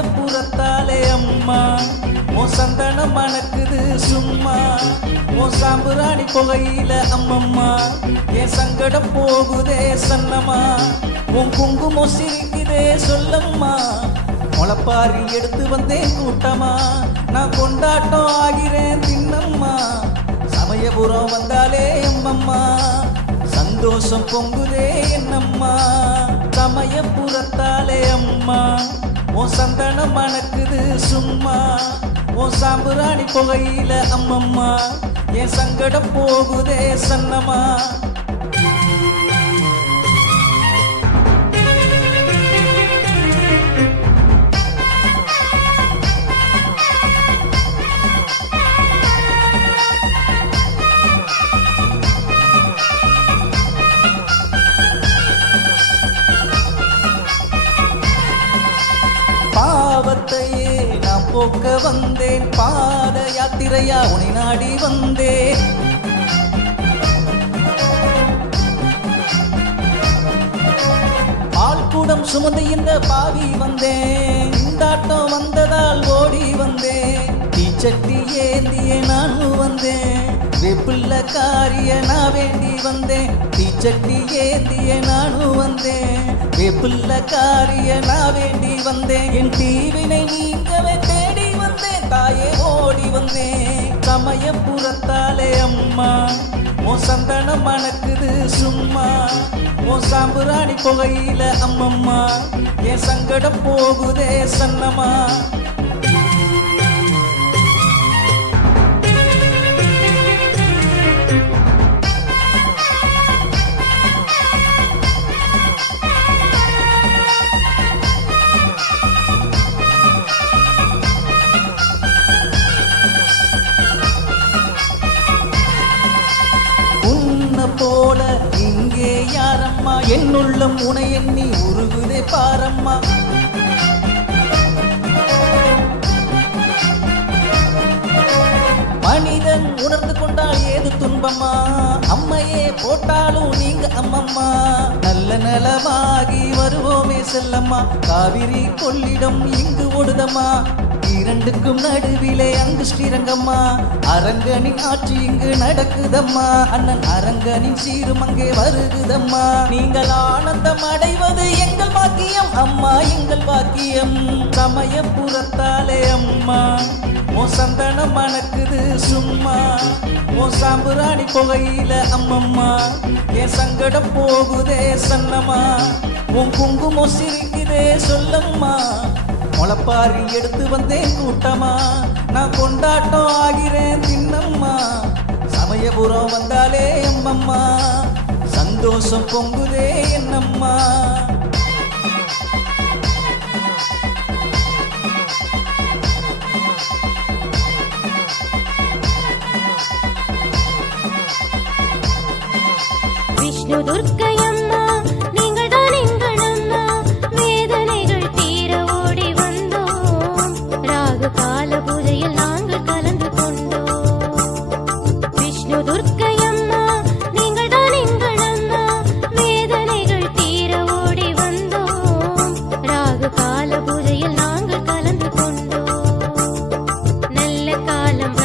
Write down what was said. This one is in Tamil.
புறத்தாலே அம்மா. உன் சந்தனம் மணக்குது சும்மா. உன் சாம்புராணி புகையில அம்மம்மா. என் சங்கடம் போகுதே சன்னம்மா. உன் குங்குமம் சிரிக்குதே சொல்லம்மா. முளப்பாரி எடுத்து வந்தேன் கூட்டமா. நான் கொண்டாட்டம் ஆகிறேன் தின்னம்மா. சமயபுரம் வந்தாலே அம்மம்மா. சந்தோஷம் பொங்குதே என்னம்மா. சமயபுரத்தாலே அம்மா. உன் சந்தனம் மணக்குது சும்மா. உன் சாம்புராணி புகையில அம்மம்மா. என் சங்கடம் போகுதே சன்னமா. பாவத்தையே நான் போக்க வந்தேன். பாத யாத்திரையா உனை நாடி வந்தேன். பால்குடம் சுமந்து இந்த பாவி வந்தேன். இந்தாட்டம் வந்ததால் ஓடி வந்தேன். தீச்சட்டி ஏந்தியே நானும் வந்தேன். வெப்புள்ள காரிய நான் வேண்டி வந்தேன். தீச்சட்டி ஏந்திய நானும் வந்தேன். வெப்புள்ள காரிய நான் வேண்டி வந்தேன். என் தீவினை நீங்கவே தேடி வந்தேன். தாயே ஓடி வந்தேன். சமயபுரத்தாலே அம்மா உன் சந்தனம் மணக்குது சும்மா. உன் சாம்புராணி புகையில அம்மம்மா என் சங்கடம் போகுதே சன்னமா போல இங்கே யாரம்மா? என்னுள்ள முனை எண்ணி உருகுதே பாரம்மா. மனிதன் உணர்ந்து கொண்டால் ஏது துன்பம்மா? அம்மையே போட்டாலும் நீங்க அம்மம்மா. நல்ல நலமாகி வருவோமே செல்லம்மா. காவிரி கொள்ளிடம் இங்கு ஓடுதம்மா இரண்டுக்கும் நடுவிலே அங்கு ஸ்ரீரங்கம்மா. அரங்கனின் ஆட்சி இங்கு நடக்குதம்மா. அண்ணன் அரங்கனின் சீரும் அங்கே வருகுதம்மா. நீங்கள் ஆனந்தம் அடைவது எங்கள் பாக்கியம் அம்மா எங்கள் பாக்கியம். சமயபுரத்தாலே அம்மா. ஓ சந்தனம் மணக்குது சும்மா. உன் சாம்புராணி புகையில அம்மம்மா. என் சங்கடம் போகுதே சன்னம்மா. உன் குங்குமம் சிரிக்குதே சொல்லம்மா. முளப்பாரி எடுத்து வந்தேன் கூட்டமா. நான் கொண்டாட்டம் ஆகிறேன் தின்னம்மா. சமயபுரம் வந்தாலே எம்மம்மா சந்தோஷம் பொங்குதே என்னம்மா. விஷ்ணு துர்க்கை காலம்